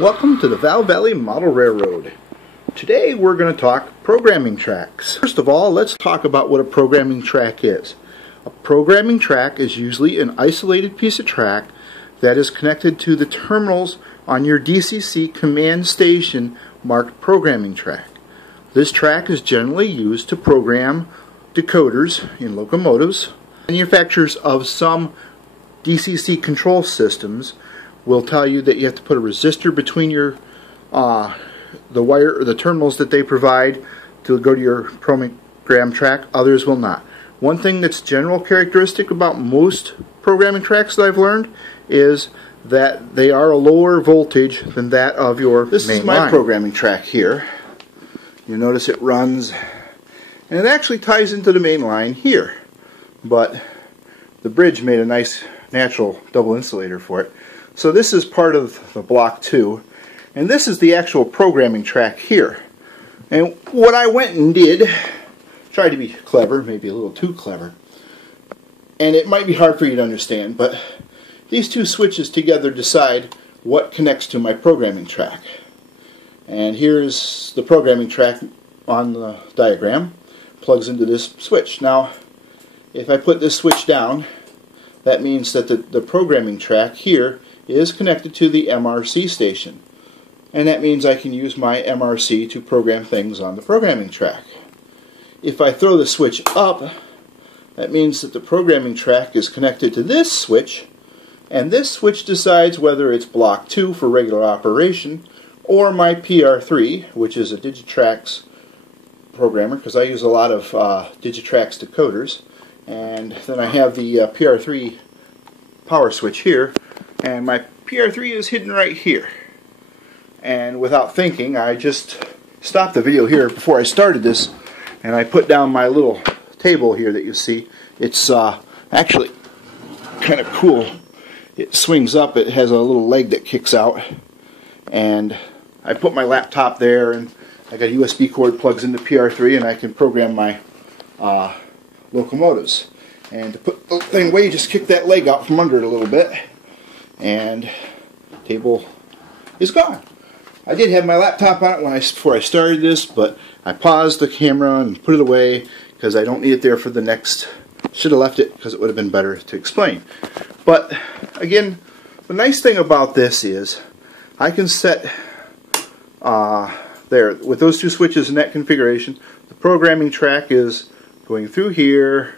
Welcome to the Val Valley Model Railroad. Today we're going to talk programming tracks. First of all, let's talk about what a programming track is. A programming track is usually an isolated piece of track that is connected to the terminals on your DCC command station marked programming track. This track is generally used to program decoders in locomotives. Manufacturers of some DCC control systems will tell you that you have to put a resistor between your the wire or the terminals that they provide to go to your program track. Others will not. One thing that's general characteristic about most programming tracks that I've learned is that they are a lower voltage than that of your main line. This is my programming track here. You notice it runs, and it actually ties into the main line here, but the bridge made a nice natural double insulator for it. So this is part of the block 2, and this is the actual programming track here. And what I went and did, tried to be clever, maybe a little too clever, and it might be hard for you to understand, but these two switches together decide what connects to my programming track. And here's the programming track on the diagram, plugs into this switch. Now, if I put this switch down, that means that the programming track here is connected to the MRC station. And that means I can use my MRC to program things on the programming track. If I throw the switch up, that means that the programming track is connected to this switch, and this switch decides whether it's block 2 for regular operation or my PR3, which is a Digitrax programmer, because I use a lot of Digitrax decoders. And then I have the PR3 power switch here, and my PR3 is hidden right here. And without thinking, I just stopped the video here before I started this, and I put down my little table here that you see. It's actually kind of cool. It swings up, it has a little leg that kicks out, and I put my laptop there, and I got a USB cord plugs into PR3, and I can program my locomotives. And to put the thing away, you just kick that leg out from under it a little bit, and the table is gone. I did have my laptop on it before I started this, but I paused the camera and put it away because I don't need it there for the next. Should have left it because it would have been better to explain. But again, the nice thing about this is I can set there with those two switches in that configuration. The programming track is going through here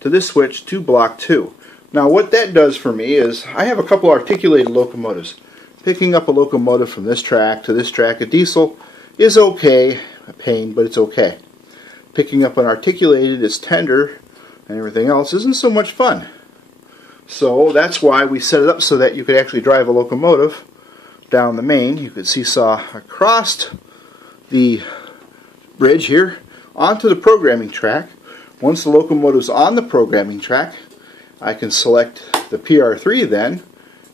to this switch to block 2. Now what that does for me is I have a couple articulated locomotives. Picking up a locomotive from this track to this track, a diesel, is okay. A pain, but it's okay. Picking up an articulated is tender, and everything else isn't so much fun. So that's why we set it up so that you could actually drive a locomotive down the main. You could seesaw across the bridge here onto the programming track. Once the locomotive's on the programming track, I can select the PR3 then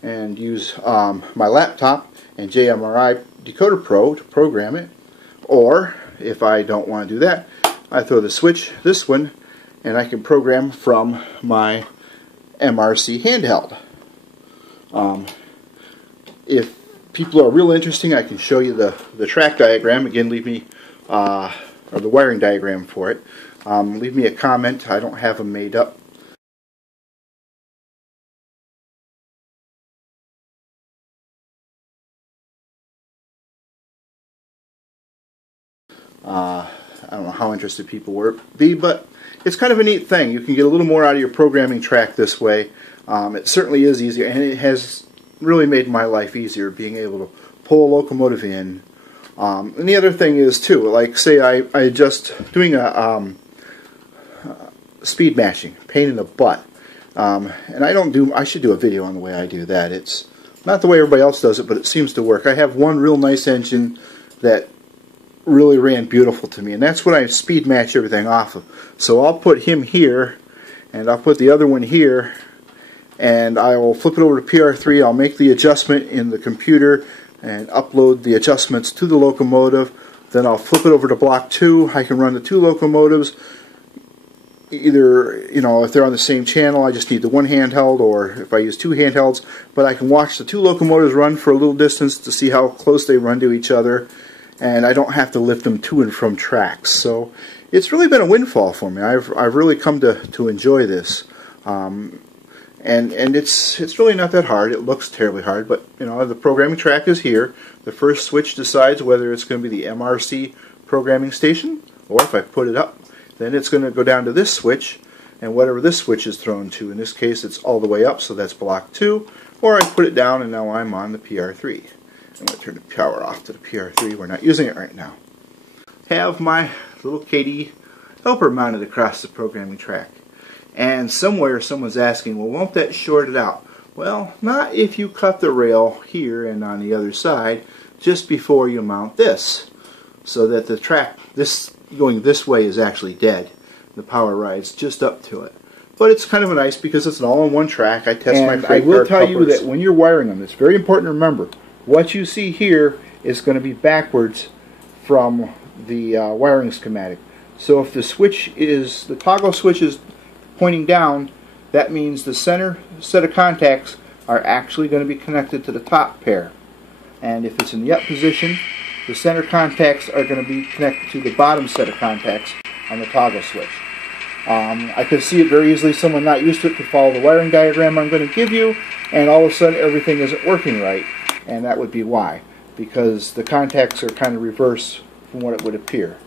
and use my laptop and JMRI Decoder Pro to program it. Or if I don't want to do that, I throw the switch, this one, and I can program from my MRC handheld. If people are real interesting, I can show you the track diagram. Again, leave me or the wiring diagram for it. Leave me a comment. I don't have them made up. I don't know how interested people would be, but it's kind of a neat thing. You can get a little more out of your programming track this way. It certainly is easier, and it has really made my life easier being able to pull a locomotive in. And the other thing is too, like say I just doing a speed matching, pain in the butt, and I should do a video on the way I do that. It's not the way everybody else does it, but it seems to work. I have one real nice engine that really ran beautiful to me, and that's what I speed match everything off of. So I'll put him here, and I'll put the other one here, and I will flip it over to PR3. I'll make the adjustment in the computer and upload the adjustments to the locomotive. Then I'll flip it over to block 2. I can run the two locomotives, either, you know, if they're on the same channel, I just need the one handheld, or if I use two handhelds, but I can watch the two locomotives run for a little distance to see how close they run to each other, and I don't have to lift them to and from tracks. So it's really been a windfall for me. I've really come to enjoy this, and it's really not that hard. It looks terribly hard, but you know, the programming track is here. The first switch decides whether it's going to be the MRC programming station, or if I put it up, then it's going to go down to this switch, and whatever this switch is thrown to. In this case, it's all the way up, so that's block 2. Or I put it down, and now I'm on the PR3. I'm going to turn the power off to the PR3. We're not using it right now. Have my little Katie helper mounted across the programming track. And somewhere someone's asking, well, won't that short it out? Well, not if you cut the rail here and on the other side just before you mount this, so that the track, this going this way, is actually dead. The power rides just up to it. But it's kind of nice because it's an all-in-one track. I test my freight car couplers. I will tell you that when you're wiring them, it's very important to remember, what you see here is going to be backwards from the wiring schematic. So if the switch is, the toggle switch is pointing down, that means the center set of contacts are actually going to be connected to the top pair. And if it's in the up position, the center contacts are going to be connected to the bottom set of contacts on the toggle switch. I could see it very easily. Someone not used to it could follow the wiring diagram I'm going to give you, and all of a sudden everything isn't working right. And that would be why. Because the contacts are kind of reverse from what it would appear.